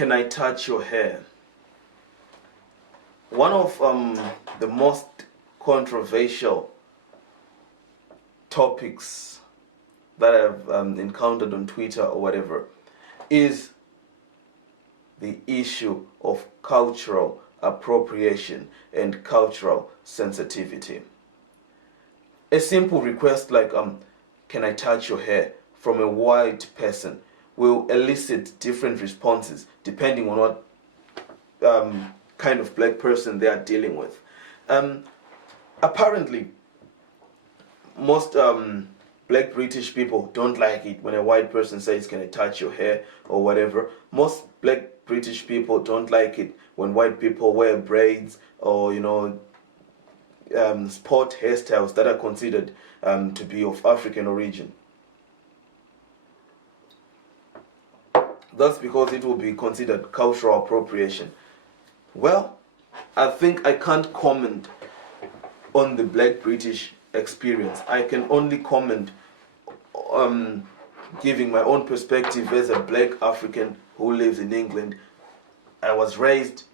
Can I touch your hair? One of the most controversial topics that I've encountered on Twitter or whatever is the issue of cultural appropriation and cultural sensitivity. A simple request like can I touch your hair from a white person will elicit different responses depending on what kind of black person they are dealing with. Apparently, most black British people don't like it when a white person says, can I touch your hair or whatever. Most black British people don't like it when white people wear braids or, sport hairstyles that are considered to be of African origin. That's because it will be considered cultural appropriation. Well, I think I can't comment on the black British experience. I can only comment giving my own perspective as a black African who lives in England. I was raised,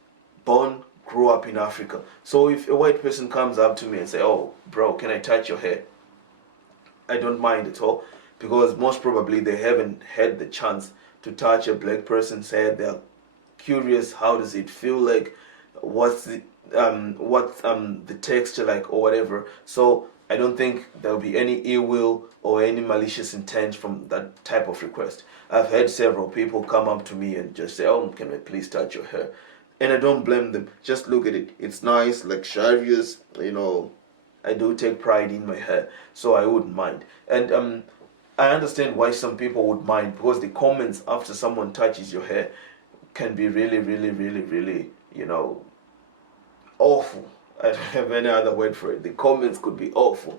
born, grew up in Africa. So if a white person comes up to me and say, oh bro, can I touch your hair? I don't mind at all, because most probably they haven't had the chance to touch a black person's hair. They're curious, how does it feel like, what's the texture like or whatever. So I don't think there'll be any ill will or any malicious intent from that type of request. I've had several people come up to me and just say, oh, can I please touch your hair? And I don't blame them. Just look at it. It's nice, luxurious, I do take pride in my hair, so I wouldn't mind. And I understand why some people would mind, because the comments after someone touches your hair can be really, really, really, really, awful. I don't have any other word for it. The comments could be awful.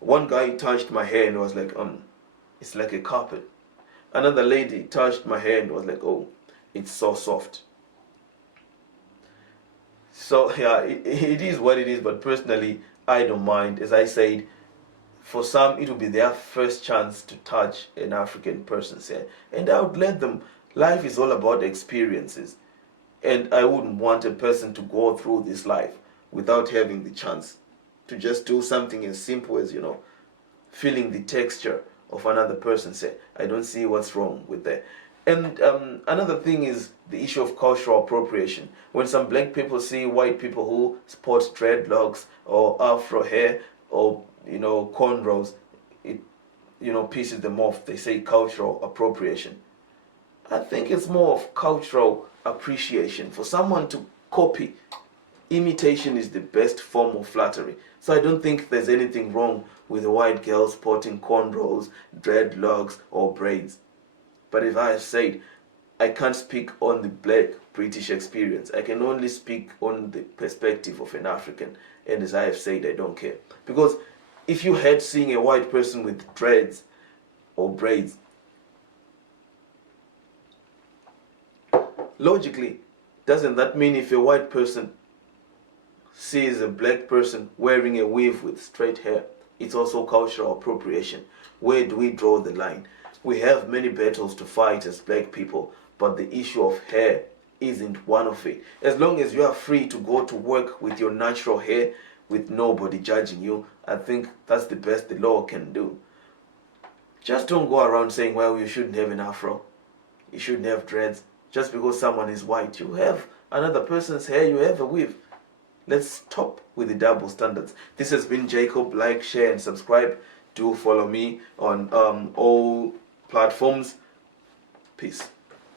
One guy touched my hair and was like, it's like a carpet. Another lady touched my hair and was like, oh, it's so soft. So yeah, it is what it is, but personally, I don't mind. As I said, for some, it will be their first chance to touch an African person's hair. And I would let them. Life is all about experiences. And I wouldn't want a person to go through this life without having the chance to just do something as simple as, feeling the texture of another person's hair. I don't see what's wrong with that. And another thing is the issue of cultural appropriation. When some black people see white people who sport dreadlocks or afro hair or, cornrows, it, pisses them off. They say cultural appropriation. I think it's more of cultural appreciation. For someone to copy, imitation is the best form of flattery. So I don't think there's anything wrong with a white girl sporting cornrows, dreadlocks, or braids. But as I have said, I can't speak on the black British experience. I can only speak on the perspective of an African. And as I have said, I don't care. Because if you had seen a white person with dreads or braids, logically, doesn't that mean if a white person sees a black person wearing a weave with straight hair, it's also cultural appropriation? Where do we draw the line? We have many battles to fight as black people, but the issue of hair isn't one of it. As long as you are free to go to work with your natural hair, with nobody judging you, I think that's the best the law can do. Just don't go around saying, well, you shouldn't have an afro, you shouldn't have dreads. Just because someone is white, you have another person's hair, you have a weave. Let's stop with the double standards. This has been Jacob. Like, share, and subscribe. Do follow me on all platforms. Peace.